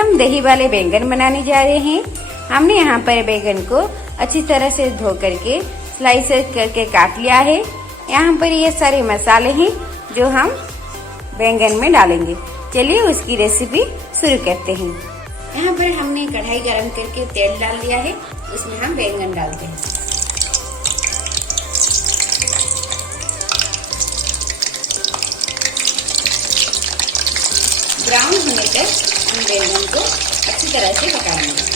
हम दही वाले बैंगन बनाने जा रहे हैं। हमने यहाँ पर बैंगन को अच्छी तरह से धो करके स्लाइस करके काट लिया है। यहाँ पर ये सारे मसाले हैं जो हम बैंगन में डालेंगे। चलिए उसकी रेसिपी शुरू करते हैं। यहाँ पर हमने कढ़ाई गरम करके तेल डाल दिया है, उसमें हम बैंगन डालते हैं। ब्राउन होने तक हम बैंगन को अच्छी तरह से पकाएंगे।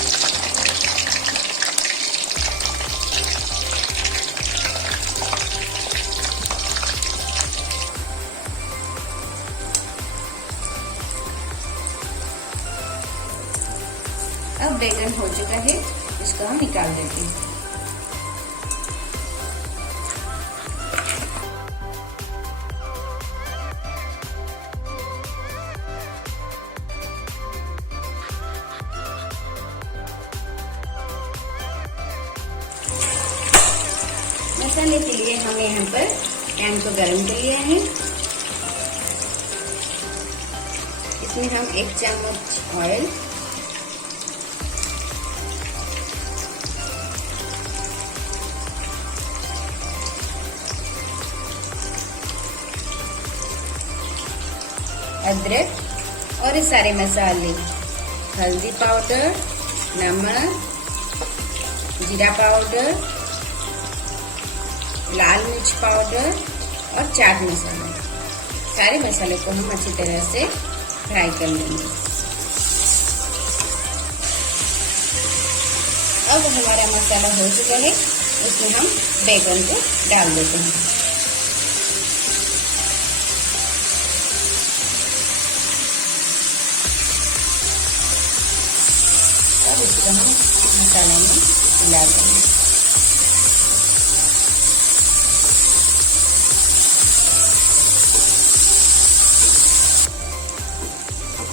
अब बैंगन हो चुका है, इसको हम निकाल देते हैं। मसाले के लिए हमने यहाँ पर पैन को गरम कर लिया है। इसमें हम 1 चम्मच ऑयल, अदरक और ये सारे मसाले, हल्दी पाउडर, नमक, जीरा पाउडर, लाल मिर्च पाउडर और चाट मसाला, सारे मसाले को हम अच्छी तरह से फ्राई कर लेंगे। अब हमारा मसाला हो चुका है, उसमें हम बैंगन को डाल देते हैं। अब इसको हम मसाले में मिला देंगे।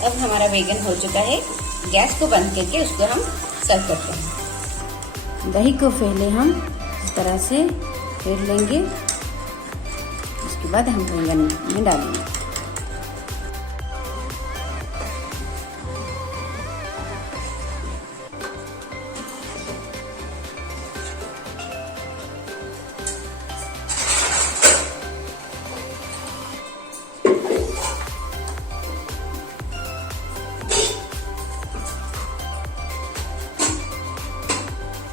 अब हमारा बैंगन हो चुका है, गैस को बंद करके उसको हम सर्व करते हैं। दही को पहले हम इस तरह से फेर लेंगे, उसके बाद हम बैंगन में डालेंगे।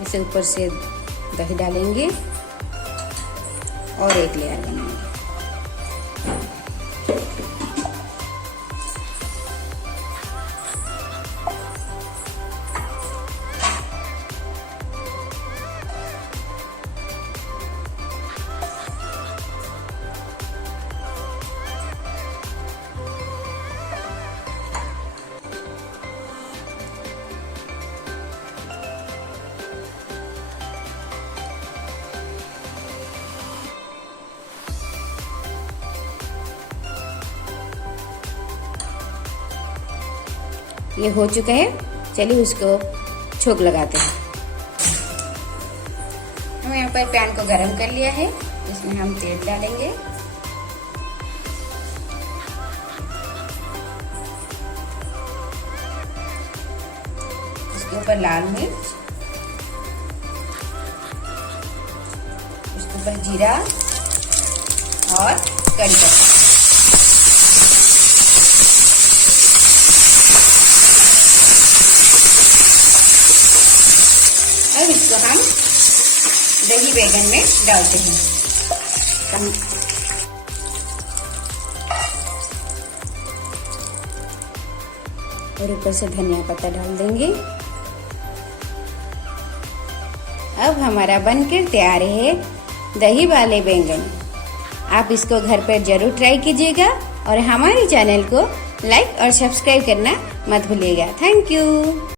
इसे ऊपर से दही डालेंगे और एक लेयर बनाएंगे। ये हो चुका है, चलिए उसको छोंक लगाते हैं। हम यहाँ पर पैन को गरम कर लिया है, इसमें हम तेल डालेंगे। इसके ऊपर लाल मिर्च, इसके ऊपर जीरा और कड़ी पत्ता। अब इसको हम दही बैंगन में डालते हैं। और ऊपर से धनिया पत्ता डाल देंगे। अब हमारा बनकर तैयार है दही वाले बैंगन। आप इसको घर पर जरूर ट्राई कीजिएगा और हमारे चैनल को लाइक और सब्सक्राइब करना मत भूलिएगा। Thank you.